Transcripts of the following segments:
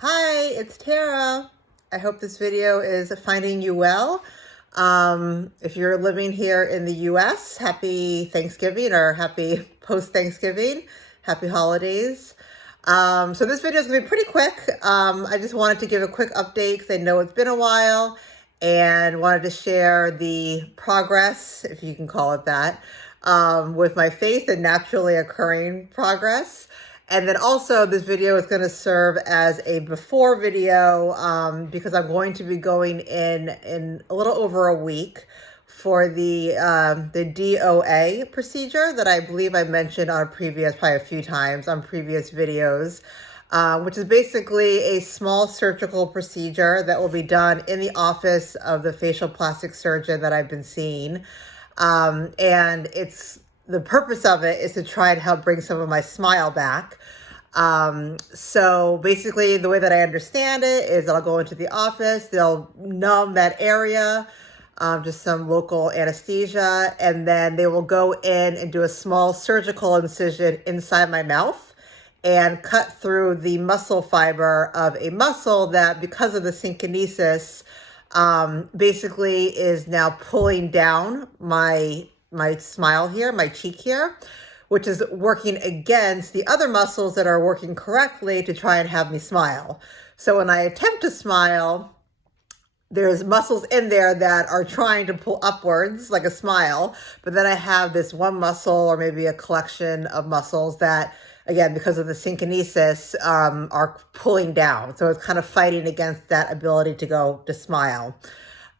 Hi, it's Tara. I hope this video is finding you well. If you're living here in the US, happy Thanksgiving or happy post-Thanksgiving, happy holidays. So this video is going to be pretty quick. I just wanted to give a quick update because I know it's been a while and wanted to share the progress, if you can call it that, with my faith and naturally occurring progress. And then also this video is going to serve as a before video because I'm going to be going in a little over a week for the DOA procedure that I believe I mentioned on probably a few times on previous videos, which is basically a small surgical procedure that will be done in the office of the facial plastic surgeon that I've been seeing. And the purpose of it is to try and help bring some of my smile back. So basically the way that I understand it is I'll go into the office, they'll numb that area, just some local anesthesia, and then they will go in and do a small surgical incision inside my mouth and cut through the muscle fiber of a muscle that, because of the synkinesis, basically is now pulling down my smile here, my cheek here, which is working against the other muscles that are working correctly to try and have me smile. So when I attempt to smile, there's muscles in there that are trying to pull upwards like a smile, but then I have this one muscle or maybe a collection of muscles that, again, because of the synkinesis, are pulling down. So it's kind of fighting against that ability to smile.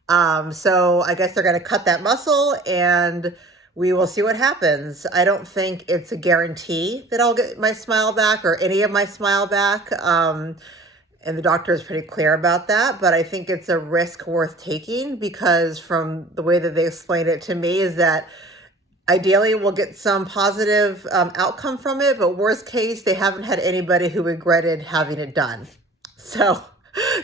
So I guess they're going to cut that muscle and we will see what happens. I don't think it's a guarantee that I'll get my smile back or any of my smile back. And the doctor is pretty clear about that, but I think it's a risk worth taking because from the way that they explained it to me is that ideally we'll get some positive outcome from it, but worst case, they haven't had anybody who regretted having it done. So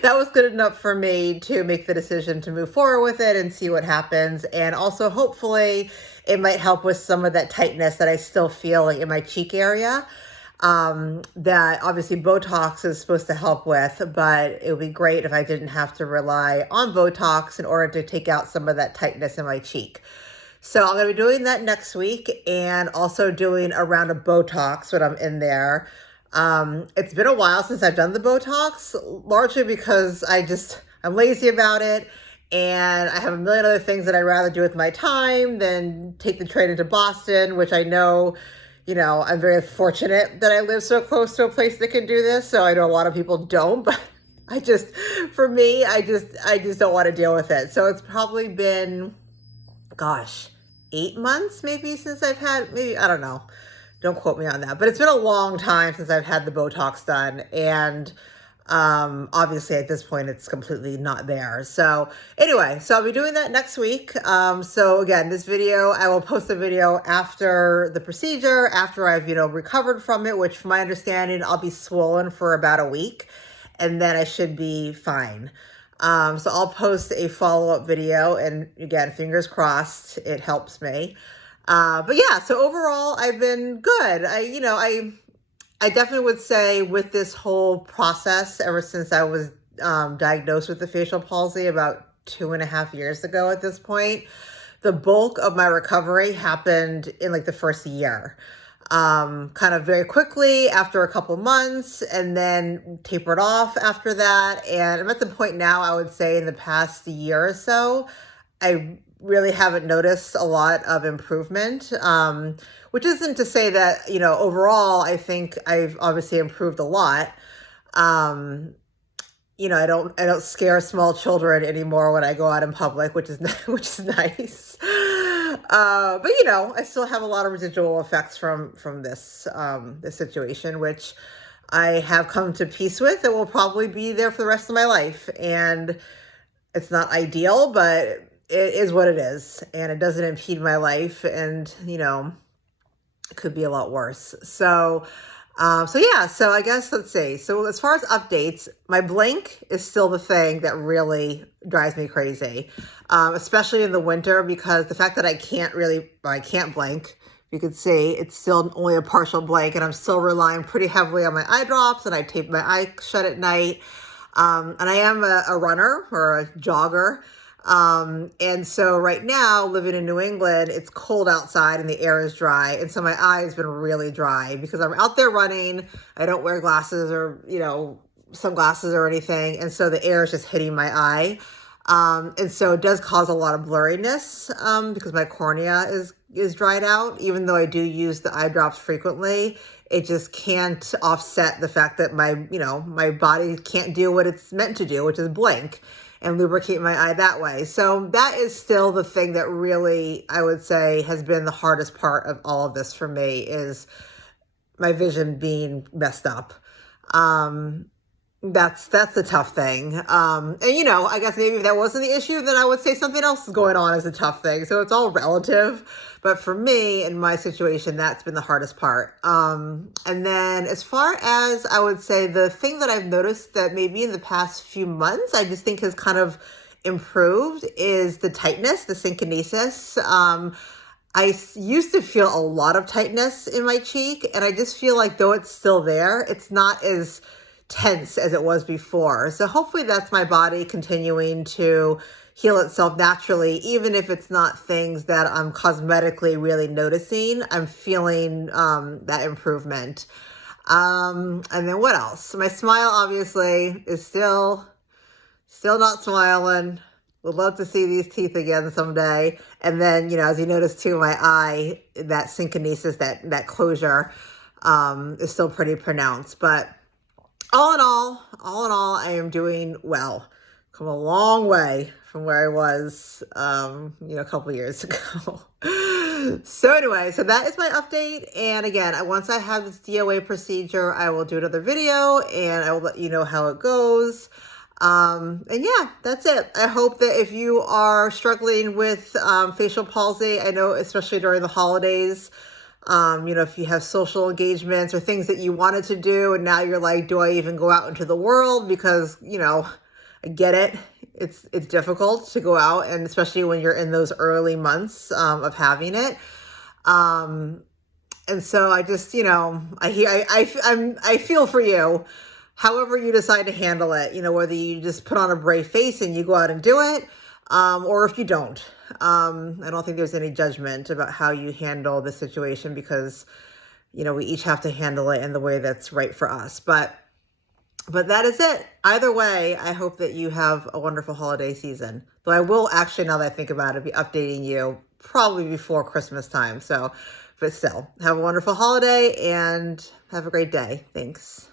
that was good enough for me to make the decision to move forward with it and see what happens. And also hopefully it might help with some of that tightness that I still feel like in my cheek area. That obviously Botox is supposed to help with, but it would be great if I didn't have to rely on Botox in order to take out some of that tightness in my cheek. So I'm going to be doing that next week and also doing a round of Botox when I'm in there. It's been a while since I've done the Botox, largely because I'm lazy about it. And I have a million other things that I'd rather do with my time than take the train into Boston, which I know, I'm very fortunate that I live so close to a place that can do this. So I know a lot of people don't, but for me, I just don't want to deal with it. So it's probably been, 8 months maybe since I don't know. Don't quote me on that, but it's been a long time since I've had the Botox done. And obviously at this point it's completely not there. So anyway, so I'll be doing that next week. So again, this video, I will post a video after the procedure, after I've, recovered from it, which from my understanding, I'll be swollen for about a week and then I should be fine. So I'll post a follow-up video and again, fingers crossed it helps me. But yeah, so overall I've been good. I definitely would say with this whole process, ever since I was diagnosed with the facial palsy about 2.5 years ago at this point, the bulk of my recovery happened in like the first year. Kind of very quickly after a couple months and then tapered off after that. And I'm at the point now, I would say in the past year or so, I really haven't noticed a lot of improvement, which isn't to say that, overall, I think I've obviously improved a lot. I don't scare small children anymore when I go out in public, which is nice. But I still have a lot of residual effects from this situation, which I have come to peace with. It will probably be there for the rest of my life, and it's not ideal, but it is what it is, and it doesn't impede my life, and it could be a lot worse. So I guess let's see. So as far as updates, my blink is still the thing that really drives me crazy, especially in the winter, because the fact that I can't blink you can see it's still only a partial blank, and I'm still relying pretty heavily on my eye drops, and I tape my eye shut at night. And I am a runner or a jogger. And so right now, living in New England, it's cold outside and the air is dry. And so my eye has been really dry because I'm out there running. I don't wear glasses or, sunglasses or anything. And so the air is just hitting my eye. And so it does cause a lot of blurriness, because my cornea is dried out. Even though I do use the eye drops frequently, it just can't offset the fact that my body can't do what it's meant to do, which is blink and lubricate my eye that way. So that is still the thing that really, I would say, has been the hardest part of all of this for me, is my vision being messed up. That's the tough thing. And I guess maybe if that wasn't the issue, then I would say something else is going on as a tough thing. So it's all relative. But for me, in my situation, that's been the hardest part. And then as far as, I would say, the thing that I've noticed that maybe in the past few months, I just think has kind of improved, is the tightness, the synkinesis. I used to feel a lot of tightness in my cheek, and I just feel like though it's still there, it's not as tense as it was before. So hopefully that's my body continuing to heal itself naturally, even if it's not things that I'm cosmetically really noticing. I'm feeling that improvement. And then what else? My smile obviously is still not smiling. Would love to see these teeth again someday. And then, as you notice too, my eye, that synkinesis, that closure, is still pretty pronounced. But all in all, I am doing well. Come a long way from where I was, a couple years ago. So anyway, so that is my update. And again, once I have this DOA procedure, I will do another video and I will let you know how it goes. And yeah, that's it. I hope that if you are struggling with facial palsy, I know especially during the holidays, if you have social engagements or things that you wanted to do and now you're like, do I even go out into the world? Because, I get it. It's difficult to go out, and especially when you're in those early months of having it. And so I just, I feel for you. However you decide to handle it, whether you just put on a brave face and you go out and do it, or if you don't. I don't think there's any judgment about how you handle the situation, because, we each have to handle it in the way that's right for us. But that is it. Either way, I hope that you have a wonderful holiday season. Though I will actually, now that I think about it, be updating you probably before Christmas time. But still, have a wonderful holiday and have a great day. Thanks.